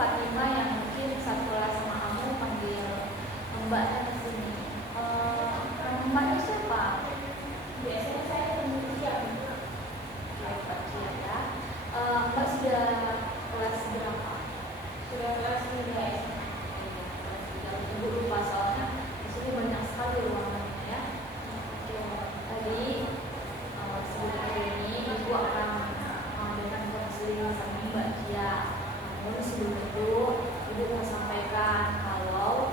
Fatima yang mungkin satu kelas sama kamu panggil mbaknya di sini. Mbaknya siapa? Biasanya saya panggil dia. Baik, Mbak Cia ya. Mbak sudah kelas berapa? Sudah kelas 3 ya. Ibu lupa soalnya di sini banyak sekali ruangannya ya. Oke, tadi sebelum ini ibu akan mengadakan konseling sama Mbak Cia. Namun sebelum itu ibu mau sampaikan kalau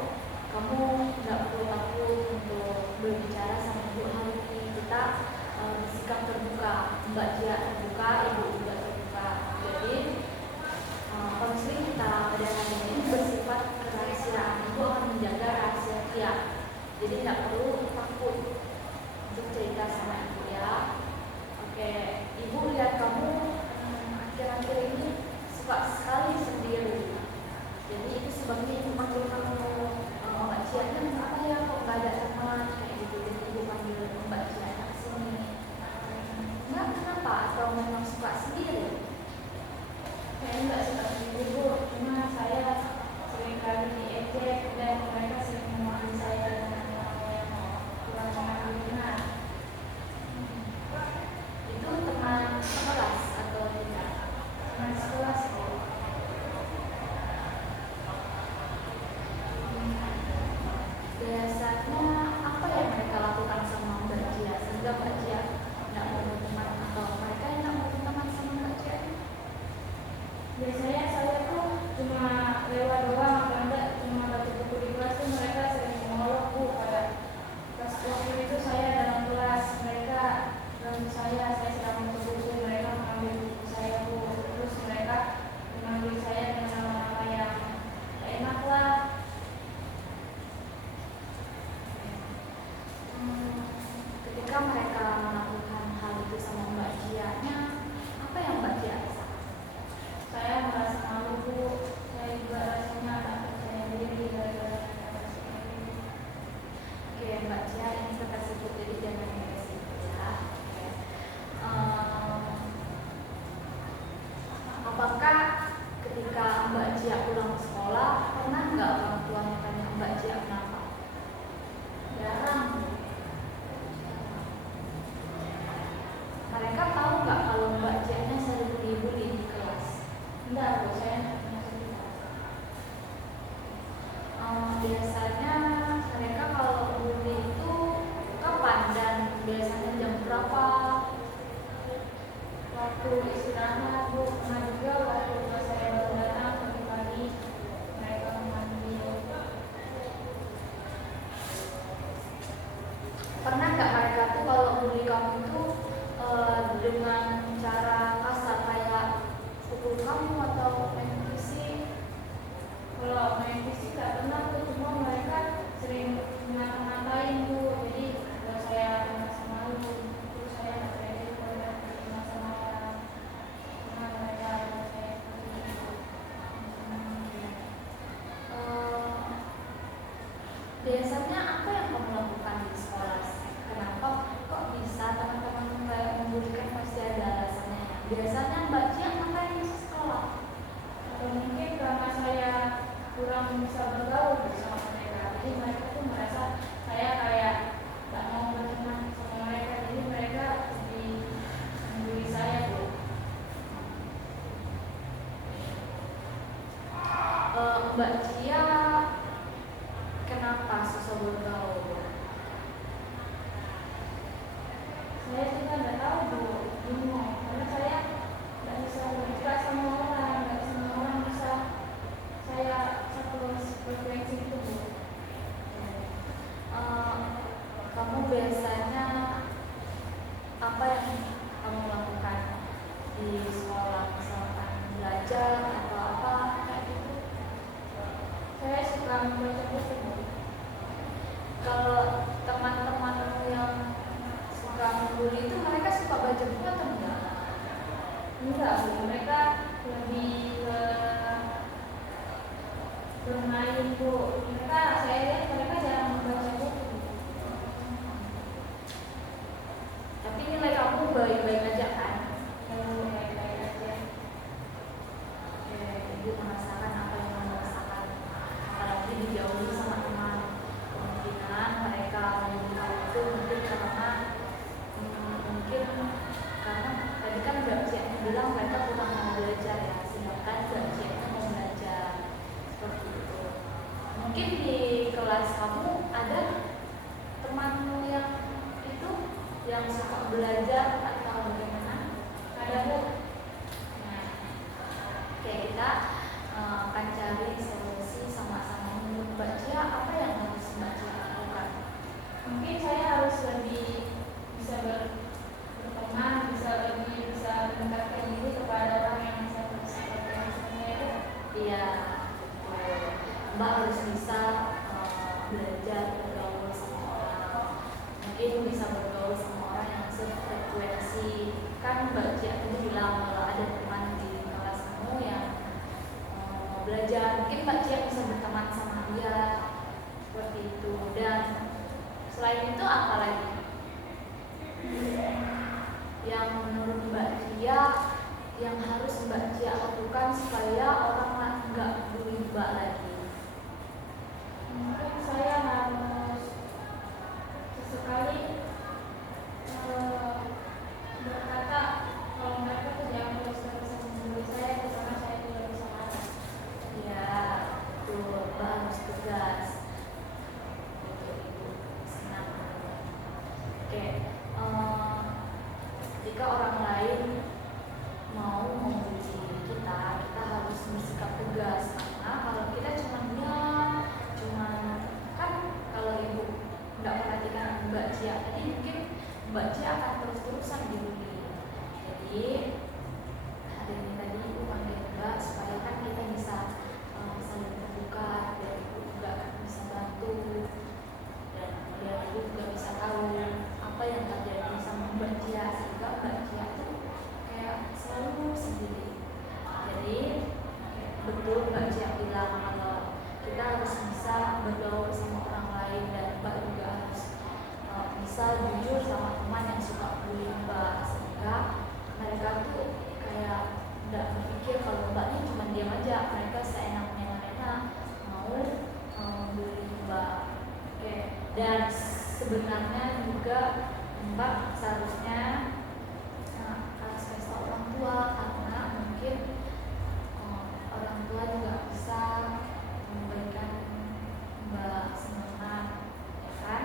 kamu nggak perlu takut untuk berbicara sama ibu hari ini. Kita bersikap terbuka, Mbak Cia terbuka, ibu juga terbuka. Jadi konseling kita pada hari ini bersifat kerahasiaan. Ibu akan menjaga rahasia dia. Jadi tidak perlu takut untuk cerita sama ibu ya. Oke, ibu lihat kamu akhir-akhir ini suka sekali sendiri. Jadi itu sebabnya ibu panggil kamu Mbak Cia. Kenapa ya kok nggak ada teman kayak gitu? Jadi ibu panggil Mbak Cia ke sini. Enggak, kenapa? Atau memang suka sendiri? Saya nggak suka sendiri Bu, cuma saya sering kali diejek dan mereka sering memanggil saya dengan nama yang kurang mengenal. Itu teman sekelas atau tidak? Teman sekelas Bu. Biasanya apa yang mereka lakukan sama Mbak Cia sehingga Mbak Cia tidak mau berteman, atau mereka yang tidak mau berteman sama Mbak Cia? Biasanya saya tuh cuma lewat doang, atau enggak cuma baca buku di kelas tuh mereka sering mengolok Bu. Pada pas waktu itu saya dalam kelas, mereka ganggu saya sedang membaca buku, mereka mengambil buku saya Bu. Terus mereka mengambil saya dengan nama-nama yang tak enak lah. Ketika mereka melakukan hal itu sama Mbak Cia, apa yang Mbak Cia rasakan? Saya merasa malu Bu, saya juga rasanya tak percaya diri gara-gara kata seperti ini. Oke, Mbak Cia ini kita sebut, jadi jangan agresif ya. Oke. Apakah ketika Mbak Cia pulang ke sekolah pernah nggak orang tuanya tanya Mbak Cia kenapa? Jarang. Mereka tahu nggak kalau Mbak Cia-nya sering dibully di kelas? Enggak Bu, saya tidak pernah cerita. Biasanya mereka kalau bully itu kapan dan biasanya jam berapa? Waktu istirahat Bu, pernah juga waktu pas saya baru datang pagi-pagi mereka memanggil. Pernah nggak mereka tuh kalau bully kamu itu dengan cara kasar kayak pukul kamu atau main fisik? Kalau main fisik nggak pernah Bu, cuma mereka sering ngata-ngatain Bu. Jadi kalau saya merasa malu, terus saya nggak pede kalau berteman sama orang. Karena mereka ada saya seperti itu. Biasanya apa yang kamu lakukan di sekolah? Kenapa kok bisa teman-teman kayak membulikan? Pasti ada alasannya. Biasanya Mbak Cia ngapain di sekolah? Atau mungkin karena saya kurang bisa bergaul bersama mereka, jadi mereka tuh merasa saya kayak nggak mau berteman sama mereka, jadi mereka lebih membuli saya Bu. Mbak Cia kenapa susah bergaul? Saya juga nggak tahu Bu, bingung karena saya nggak bisa bergerak sama orang, nggak semua orang bisa saya satu frekuensi itu Bu. Kamu biasanya apa yang kamu lakukan di sekolah, misalkan belajar atau apa kayak gitu? Saya suka membaca buku Bu. Kalau teman-temanmu yang suka membuli itu mereka suka baca buku atau enggak? Enggak Bu, mereka lebih ke bermain Bu. Mereka, saya lihat mereka jarang membaca buku. Tapi nilai kamu baik-baik aja kan? Baik-baik aja. Ibu merasakan apa yang dijauhi sama teman. Kemungkinan mereka menjauhi hal itu mungkin karena mungkin karena tadi kan Mbak Cia bilang mereka kurang mau belajar ya, sedangkan Mbak Cia mau belajar seperti itu. Mungkin di kelas kamu ada temanmu yang itu yang suka belajar atau bagaimana? Ada Bu? Nah, kayak kita akan cari solusi sama-sama. Menurut Mbak Cia, apa yang harus Mbak Cia lakukan? Mungkin saya harus lebih bisa berteman, bisa lebih bisa mendekatkan diri kepada orang yang seperti yang saya itu. Iya, betul. Mbak harus bisa belajar bergaul sama orang. Mungkin bisa bergaul sama orang yang sefrekuensi. Kan Mbak Cia tadi bilang kalau ada teman di kelas kamu yang mau belajar, mungkin Mbak Cia bisa berteman sama dia seperti itu. Dan selain itu apa lagi yang menurut Mbak Cia yang harus Mbak Cia lakukan supaya orang nggak bully Mbak lagi? Mungkin saya harus sesekali berkata kalau mereka tuh jangan terus-terusan membuli saya itu karena saya tidak bisa marah. Ya, betul. Mbak harus tegas. Betul, Ibu. Senang. Oke, jika orang lain mau membuli kita, kita harus bersikap tegas. Karena kalau kita cuma diam, kan kalau Ibu nggak perhatikan Mbak Cia tadi, mungkin Mbak Cia akan terus-terusan dibully. Jadi hari ini tadi Ibu panggil Mbak supaya kan kita bisa saling terbuka, dan Ibu juga bisa bantu, dan kemudian Ibu juga bisa tahu apa yang terjadi sama Mbak Cia, sehingga Mbak Cia tuh kayak selalu sendiri. Jadi betul Mbak Cia bilang kalau kita harus bisa bergaul sama orang lain, dan Mbak juga harus bisa jujur sama teman yang suka bully Mbak, sehingga mereka tuh kayak nggak berpikir kalau Mbak ini cuma diam aja, mereka seenaknya mereka mau bully Mbak. Oke. Dan sebenarnya juga Mbak seharusnya harus kasih tahu orang tua, karena mungkin orang tua juga bisa memberikan Mbak semangat, ya kan?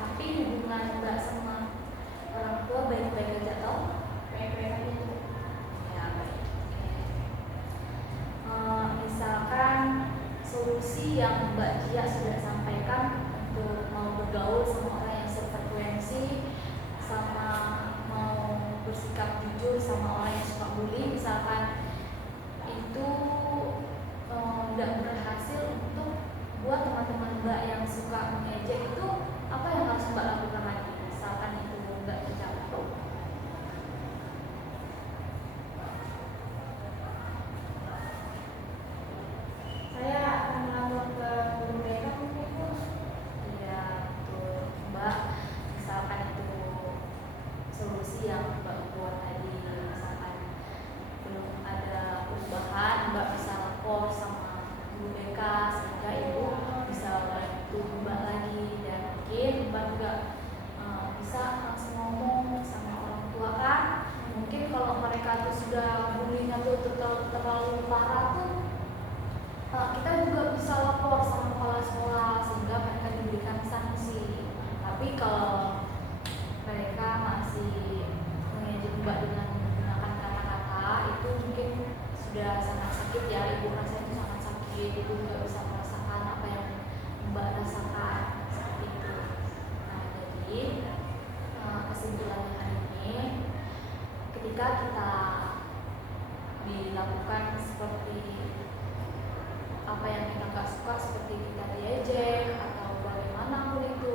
Tapi hubungan Mbak sama orang tua baik-baik aja toh? Baik-baik aja Bu. Ya, baik. Misalkan solusi yang Mbak Cia sudah sampaikan untuk mau bergaul sama orang yang sefrekuensi, sama mau bersikap jujur sama orang yang suka bully, misalkan itu tidak berhasil untuk buat teman-teman Mbak yang suka mengejek, itu apa yang harus Mbak lakukan lagi? Misalkan itu nggak tercapai. Saya akan melapor ke guru BK mungkin Bu. Iya, betul Mbak. Misalkan itu solusi yang Mbak buat tadi, misalkan belum ada perubahan, Mbak bisa lapor sama guru BK sehingga Ibu bisa bantu Mbak lagi, dan mungkin Mbak juga bisa langsung ngomong sama orang tua kan. Mungkin kalau mereka tuh sudah bullying atau terlalu parah tuh, kita juga bisa lapor sama kepala sekolah sehingga mereka diberikan sanksi. Tapi kalau mereka masih mengejek Mbak dengan menggunakan kata-kata, itu mungkin sudah sangat sakit ya. Ibu rasa itu sangat sakit. Ibu nggak bisa merasakan apa yang Mbak rasakan seperti itu. Nah, jadi kesimpulan hari ini, ketika kita dilakukan seperti apa yang kita nggak suka, seperti kita diejek atau bagaimana pun itu,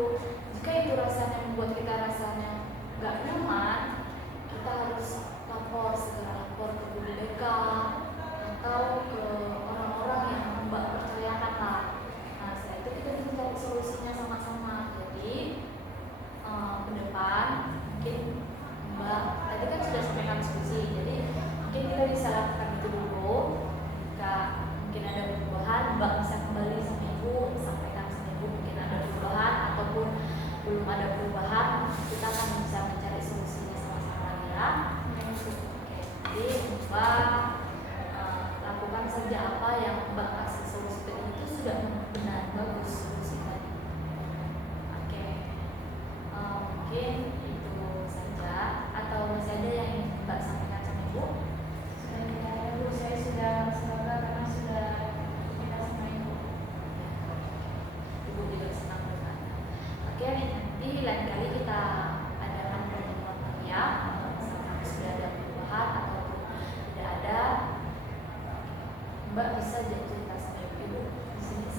jika itu rasanya membuat kita rasanya nggak nyaman, kita harus segera lapor ke guru BK atau ke orang-orang yang Mbak percayakan lah. Nah, setelah itu kita bisa cari solusinya sama-sama. Jadi ke depan mungkin Mbak tadi kan sudah sampaikan solusi, jadi mungkin kita bisa lakukan itu dulu. sudah benar bagus solusi tadi. Oke, mungkin itu saja, atau masih ada yang ingin Mbak sampaikan sama Ibu? Saya sudah semoga karena sudah kita sama Ibu. Ibu juga senang dengan. Oke, nanti lain kali kita adakan pertemuan kuliah, misalkan sudah ada perubahan ataupun tidak ada, Mbak bisa cerita sama Ibu di sini.